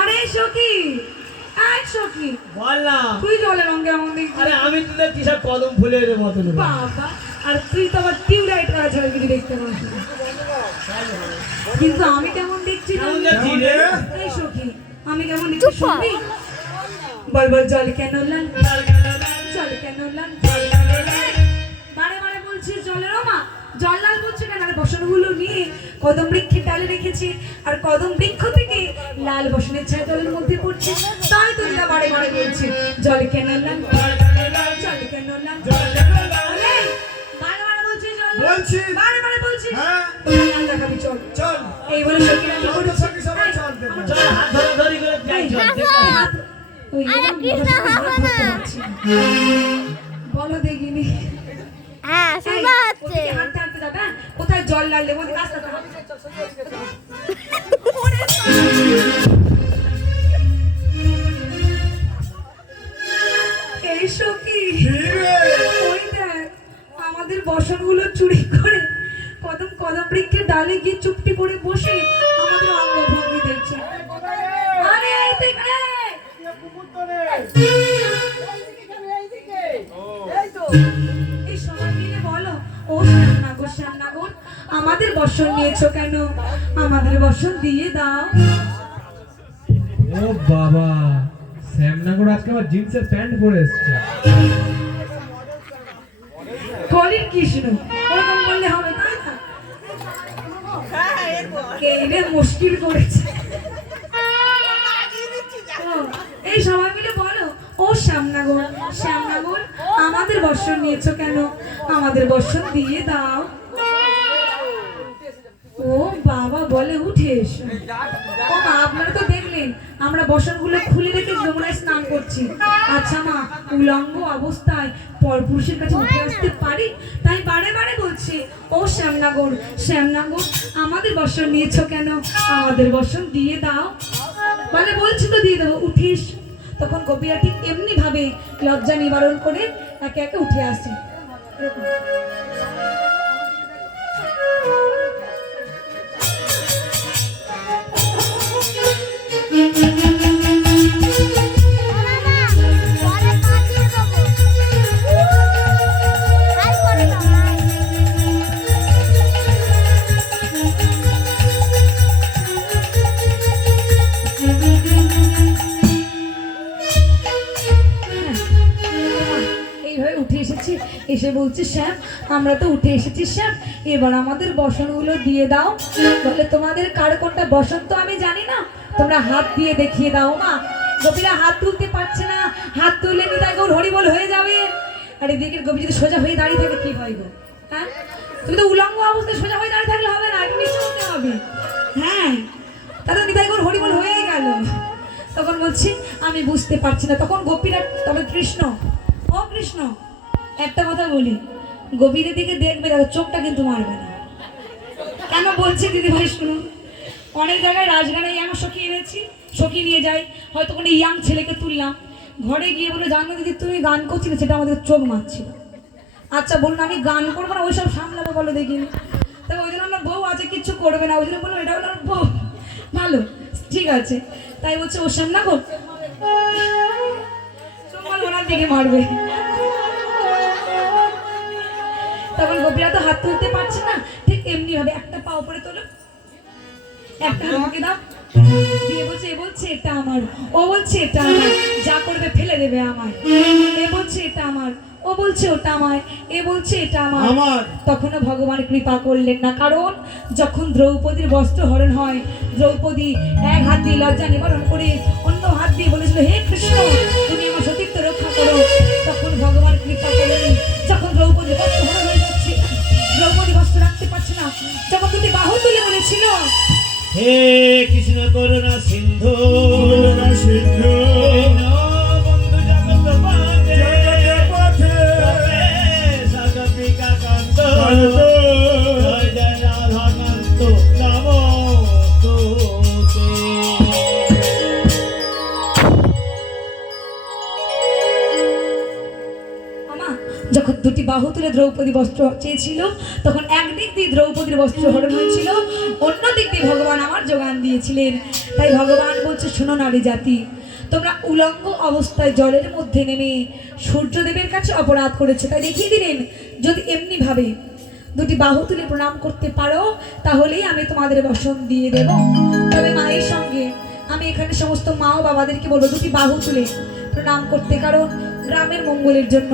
আরে সখী, এই সখী বল না। তুই জলের রঙে এমন দেখছিস? আরে আমি তো দেখছি সব কদম ফুলের মতন। বাবা, আর তুই তো আবার টিউবলাইট করা ছাড়া কিছু দেখতে পাস না। কিন্তু আমি কেমন দেখছি কেমন দেখছি রে? এই সখী, আমি কেমন দেখছি শুনবি? বল বল, জল কেন লাল, জল কেন লাল, বারে বারে বলছিস জলের মা, জল লাল বলছে কেন? আর বসনগুলো নিয়ে কদম বৃক্ষের ডালে রেখেছি, আর কদম বৃক্ষ থেকে লাল বসনের ছায়া জলের মধ্যে পড়ছে, তাই তো দিদা বারে বারে বলছি জল কেন লাল, জল কেন লাল। এই, বারে বারে বলছিস জল লাল, বলছি। বারে বারে বলছিস। হ্যাঁ। লাল দেখাবি, চল চল। এই বলে সখীরা কি আমাদের করছে? সঙ্গে সবাই চল দেখো। চল হাত ধরাধরি করে যাই, চল দেখতে। ওই আরে এরকম কৃষ্ণ বসে হাত হবে ধরতে না। পারছি না। বলো দেখিনি। হ্যাঁ এই, শোনা হচ্ছে ওদিকে হাঁটতে হাঁটতে যাবে, হ্যাঁ? কোথায় জল লাল দেবো? ওদিকে আস্তে আস্তে হাঁটতে চল। এই সখী, ওই দেখ, আমাদের বসনগুলো চুরি করে কদম কদম বৃক্ষের ডালে গিয়ে চুপটি করে বসে আমাদের অঙ্গভঙ্গি দেখছে। আরে এই তো এখানে। এই সবাই মিলে বলো, ও শ্যামনাগর শ্যামনাগর, আমাদের বসন নিয়েছো কেন? আমাদের বসন দিয়ে দাও। ও বাবা, শ্যামনগর আজকে আবার জিন্সের প্যান্ট পরে এসছে। কলির কৃষ্ণ, ওরকম বললে হবে তাই না? কে রে মুশকিল করেছে। ও, এই সবাই মিলে বলো, ও শ্যামনগর শ্যামনগর, আমাদের বর্ষণ নিয়েছো কেন? আমাদের বর্ষণ দিয়ে দাও। ও বাবা বলে উঠে এসো। ও মা, আপনারা তো দেখলেন আমরা বসনগুলো খুলে রেখে যমুনায় স্নান করছি। আচ্ছা মা, উলঙ্গ অবস্থায় পরপুরুষের কাছে উঠে আসতে পারি? তাই বারে বারে বলছি, ও শ্যামনগর শ্যামনগর, আমাদের বসন নিয়েছো কেন? আমাদের বসন দিয়ে দাও। মানে বলছি তো দিয়ে দেবো, উঠে এসো। তখন গোপীরা ঠিক এমনি ভাবে লজ্জা নিবারণ করে একে একে উঠে আসে। এরকম। পরে পাঠিয়ে দেবো হাই করে দাও হাই। এইভাবে উঠে এসেছি, এসে বলছি শ্যাম, আমরা তো উঠে এসেছি শ্যাম, এবার আমাদের বসনগুলো দিয়ে দাও। বলে তোমাদের কার কোনটা বসন তো আমি জানি না, তোমরা হাত দিয়ে দেখিয়ে দাও। মা, গোপীরা হাত তুলতে পারছে না, হাত তুললে নিতাই গৌর হরিবল হয়ে যাবে। আর এদিকে গোপী যদি সোজা হয়ে দাঁড়িয়ে থাকে কি হয় গো? হ্যাঁ, তুমি তো উলঙ্গ অবস্থায় সোজা হয়ে দাঁড়িয়ে থাকলে হবে না, একটু নিচু হতে হবে। হ্যাঁ, তাহলে নিতাই গৌর হরিবল হয়ে গেল। তখন বলছি আমি বুঝতে পারছি না। তখন গোপীরা, তবে কৃষ্ণ, ও কৃষ্ণ, একটা কথা বলি, গোপীদের দিকে দেখবে, দেখো চোখটা কিন্তু মারবে না। কেন বলছি দিদি ভাই শুনুন, অনেক জায়গায় রাজগানে আমার সখী এনেছি, সখী নিয়ে যাই, হয়তো কোনো ইয়াং ছেলেকে তুললাম, ঘরে গিয়ে বলে জানো দিদি তুমি গান করছিলে, সেটা আমাদের চোখ মারছিল। আচ্ছা বলুন, আমি গান করবো না, ওইসব সামলাবো বলো দেখিনি? তবে ওই জন্য আমার বউ আছে, কিচ্ছু করবে না, ওই জন্য বললো এটা হলো আমার বউ, ভালো, ঠিক আছে। তাই বলছে ওর সামনে গো ওনার দিকে মারবে। তখন গোপীরা তো হাত তুলতে পারছে না, ঠিক এমনি ভাবে একটা পা উপরে তোলো, একটা হাতকে দাও, দিয়ে বলছে এ বলছে এটা আমার, ও বলছে এটা আমার, যা করবে ফেলে দেবে আমায়। এ বলছে এটা আমার, ও বলছে ওটা আমার, এ বলছে এটা আমার। তখনও ভগবান কৃপা করলেন না, কারণ যখন দ্রৌপদীর বস্ত্র হরণ হয়, দ্রৌপদী এক হাত দিয়ে লজ্জা নিবারণ করে অন্য হাত দিয়ে বলেছিল হে কৃষ্ণ তুমি আমার সতীত্ব রক্ষা করো। তখন ভগবান কৃপা করলেন, যখন দ্রৌপদীর বস্ত্র হরণ হয়ে যাচ্ছে, দ্রৌপদী বস্ত্র রাখতে পারছে না, যখন দুটি বাহু তুলে বলেছিল হে কৃষ্ণ করুণা সিন্ধু, সিন্ধু বন্ধু জগত পাতে, জগতের পথে তবে সাগপিকা কান্ত, জয় জয় রাধা কান্ত নমস্তুতে। আমা, যখন দুটি বাহু তুলে দ্রৌপদী বস্ত্র চেয়েছিল, তখন একদিক দিয়ে দ্রৌপদীর বস্ত্র হরণ হয়েছিল, অন্য দিক দিয়ে ভগবান আমার যোগান দিয়েছিলেন। তাই ভগবান বলছে, শোনো নারী জাতি, তোমরা উলঙ্গ অবস্থায় জলের মধ্যে নেমে সূর্যদেবের কাছে অপরাধ করেছে। তাই দেখিয়ে দিলেন, যদি এমনি ভাবে দুটি বাহু তুলে প্রণাম করতে পারো তাহলেই আমি তোমাদের বসন দিয়ে দেব। তবে মায়ের সঙ্গে আমি এখানে সমস্ত মা ও বাবাদেরকে বলবো দুটি বাহু তুলে প্রণাম করতে, কারণ গ্রামের মঙ্গলের জন্য।